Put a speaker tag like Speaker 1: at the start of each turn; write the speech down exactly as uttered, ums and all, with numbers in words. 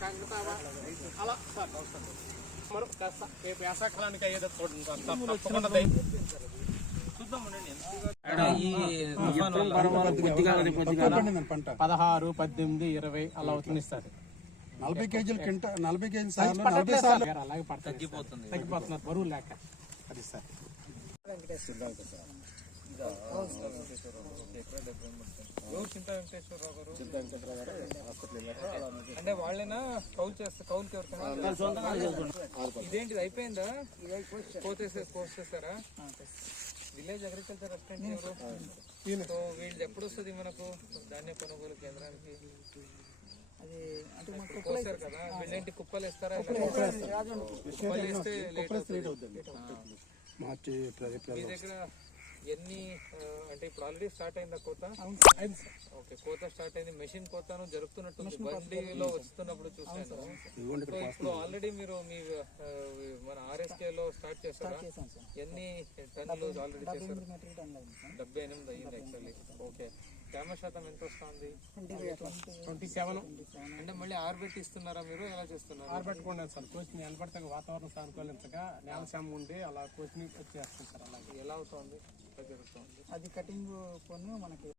Speaker 1: అలా సార్ మనం ఏ వేసవకాలానికి అయ్యేది తప్పకుండా పదహారు పద్దెనిమిది ఇరవై అలా అవుతుంది సార్.
Speaker 2: నలభై కేజీలు కింట నలభై కేజీ సార్లు నలభై సార్లు
Speaker 1: అలాగే పడుతుంది, తగ్గిపోతుంది తగ్గిపోతున్నారు బరువు లేక. అది సార్
Speaker 3: చింతా వెంకటేశ్వరరావు గారు అంటే వాళ్ళైనా కౌలు చేస్తే కౌలుకి ఎవరికైనా ఇదేంటిది అయిపోయిందా? కోసేసే కోర్స్ చేస్తారా? విలేజ్ అగ్రికల్చర్ అసిస్టెంట్ ఎవరు? సో వీళ్ళు ఎప్పుడు వస్తుంది మనకు ధాన్య కొనుగోలు కేంద్రానికి? కోసారు కదా, వీళ్ళేంటి కుప్పలు వేస్తారా? కుప్పలు వేస్తే లేట్ అవుతుంది. మీ దగ్గర ఎన్ని అంటే ఇప్పుడు ఆల్రెడీ స్టార్ట్ అయిందా కోత? ఓకే, కోత స్టార్ట్ అయింది. మెషిన్ కోతను జరుపుతున్నట్టుంది, బండిలో వస్తున్నప్పుడు చూసాను. సో ఇప్పుడు ఆల్రెడీ మీరు మీ మన ఆర్ఎస్కే లో స్టార్ట్ చేస్తారా? ఎన్ని టన్నులు ఆల్రెడీ చేశారు? డెబ్బై ఎనిమిది అయ్యింది యాక్చువల్లీ. ఓకే, తేమ శాతం ఎంత వస్తుంది?
Speaker 1: Twenty seven.
Speaker 3: అంటే మళ్ళీ ఆర్బెట్ ఇస్తున్నారా మీరు? ఎలా చేస్తున్నారు?
Speaker 1: ఆరబెట్టుకున్నాను సార్. కోచ్ని నిలబడితే వాతావరణం సానుకూలించగా నేల శామ ఉండి అలా కోచ్ని వచ్చేస్తాం సార్. అలాగే
Speaker 3: ఎలా అవుతుంది? జరుగుతుంది
Speaker 4: అది కటింగ్ కొన్ని మనకి